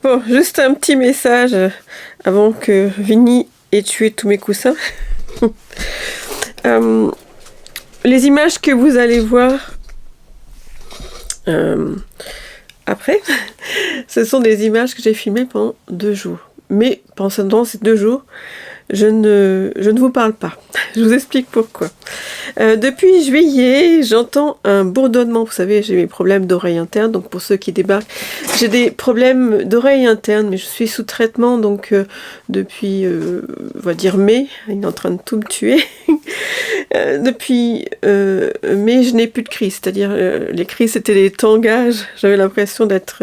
Bon, juste un petit message avant que Vinny ait tué tous mes coussins. Les images que vous allez voir après, ce sont des images que j'ai filmées pendant 2 jours. Mais pendant ces 2 jours, je ne vous parle pas. Je vous explique pourquoi. Depuis juillet, j'entends un bourdonnement. Vous savez, j'ai mes problèmes d'oreille interne. Donc pour ceux qui débarquent, j'ai des problèmes d'oreille interne, mais je suis sous traitement donc depuis, on va dire mai. Il est en train de tout me tuer. Depuis mai, je n'ai plus de crise. C'est-à-dire, les crises, c'était des tangages. J'avais l'impression d'être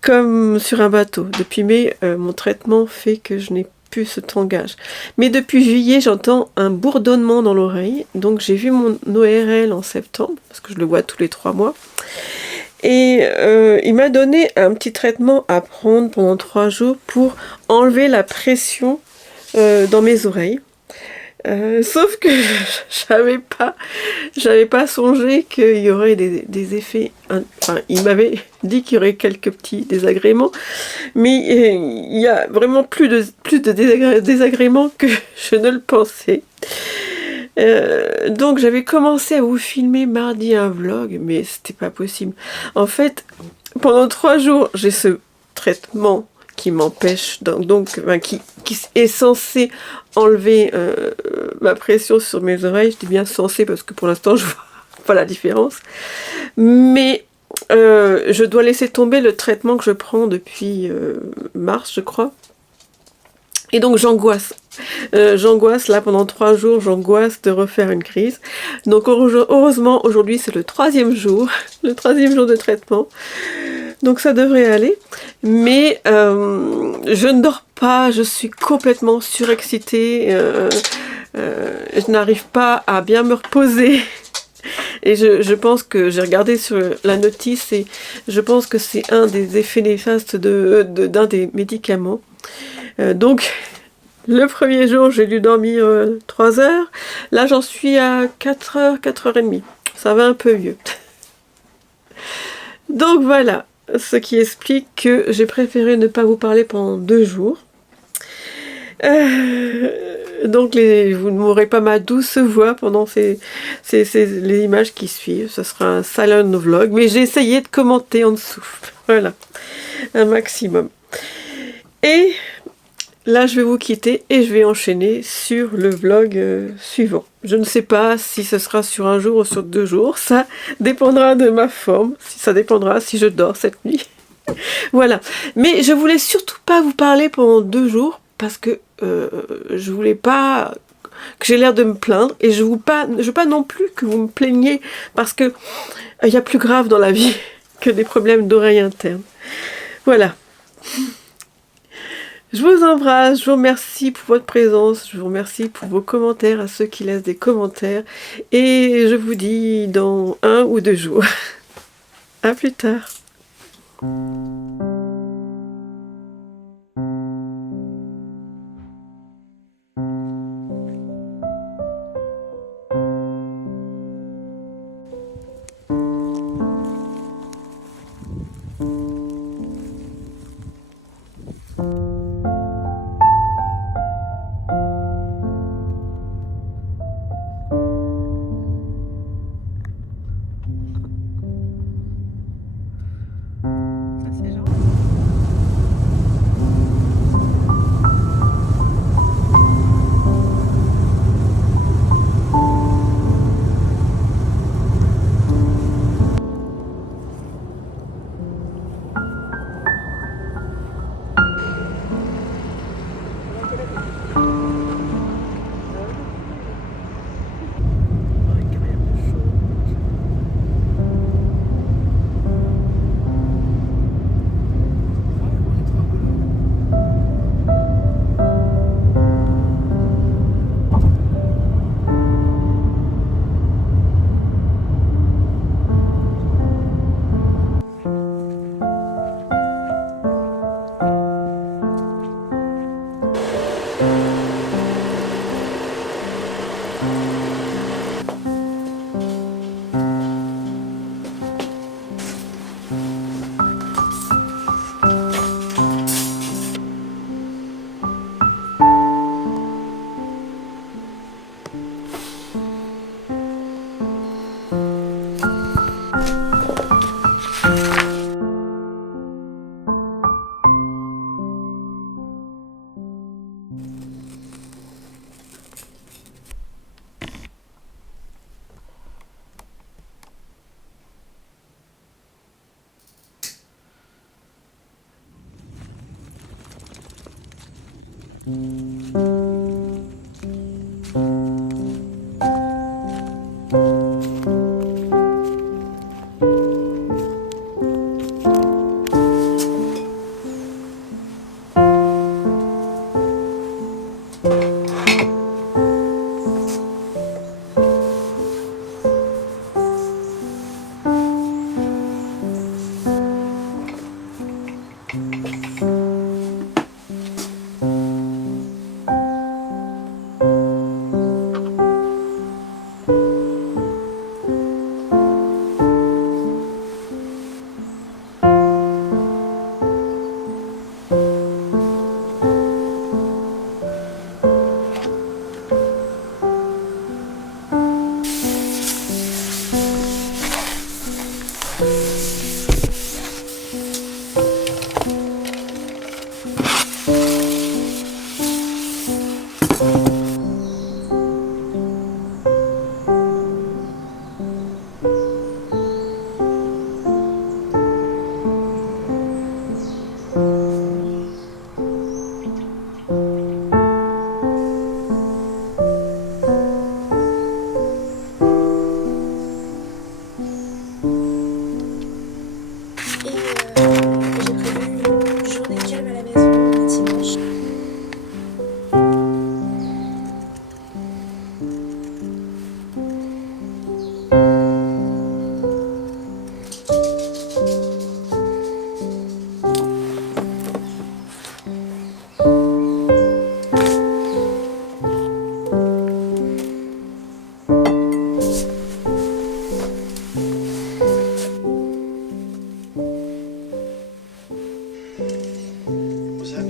comme sur un bateau. Depuis mai, mon traitement fait que je n'ai plus ce tangage. Mais depuis juillet, j'entends un bourdonnement dans l'oreille. Donc j'ai vu mon ORL en septembre, parce que je le vois tous les 3 mois. Et il m'a donné un petit traitement à prendre pendant 3 jours pour enlever la pression dans mes oreilles. Sauf que j'avais pas songé qu'il y aurait des effets. Enfin, il m'avait dit qu'il y aurait quelques petits désagréments, mais il y a vraiment plus de désagréments que je ne le pensais. Donc j'avais commencé à vous filmer mardi un vlog, mais c'était pas possible. En fait, pendant 3 jours, j'ai ce traitement qui m'empêche, qui est censé enlever ma pression sur mes oreilles. Je dis bien censé parce que pour l'instant je vois pas la différence. Mais je dois laisser tomber le traitement que je prends depuis mars, je crois. Et donc j'angoisse. J'angoisse là pendant 3 jours, j'angoisse de refaire une crise. Donc heureusement aujourd'hui c'est le 3e jour, le 3e jour de traitement. Donc ça devrait aller. Mais je ne dors pas, je suis complètement surexcitée. Je n'arrive pas à bien me reposer. Et je pense que j'ai regardé sur la notice et je pense que c'est un des effets néfastes d'un des médicaments. Donc le premier jour j'ai dû dormir 3 heures. Là j'en suis à 4 heures, 4h30. Ça va un peu mieux. Donc voilà, ce qui explique que j'ai préféré ne pas vous parler pendant 2 jours. Donc vous ne m'aurez pas ma douce voix pendant les images qui suivent. Ce sera un silent vlog, mais j'ai essayé de commenter en dessous. Voilà, un maximum. Et là, je vais vous quitter et je vais enchaîner sur le vlog suivant. Je ne sais pas si ce sera sur 1 jour ou sur 2 jours. Ça dépendra de ma forme. Ça dépendra si je dors cette nuit. Voilà. Mais je voulais surtout pas vous parler pendant 2 jours parce que je voulais pas que j'ai l'air de me plaindre et je veux pas non plus que vous me plaigniez parce que il y a plus grave dans la vie que des problèmes d'oreille interne. Voilà. Je vous embrasse, je vous remercie pour votre présence, je vous remercie pour vos commentaires, à ceux qui laissent des commentaires, et je vous dis dans 1 ou 2 jours. À plus tard.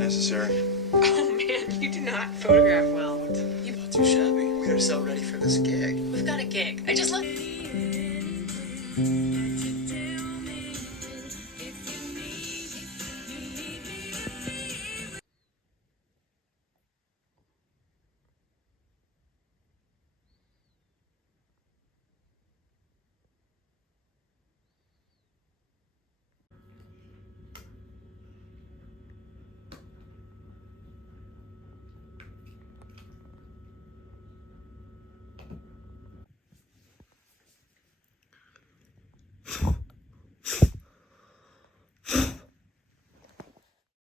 necessary. Oh man, you do not photograph well. You're not too shabby. We are so ready for this gig. We've got a gig. I just looked.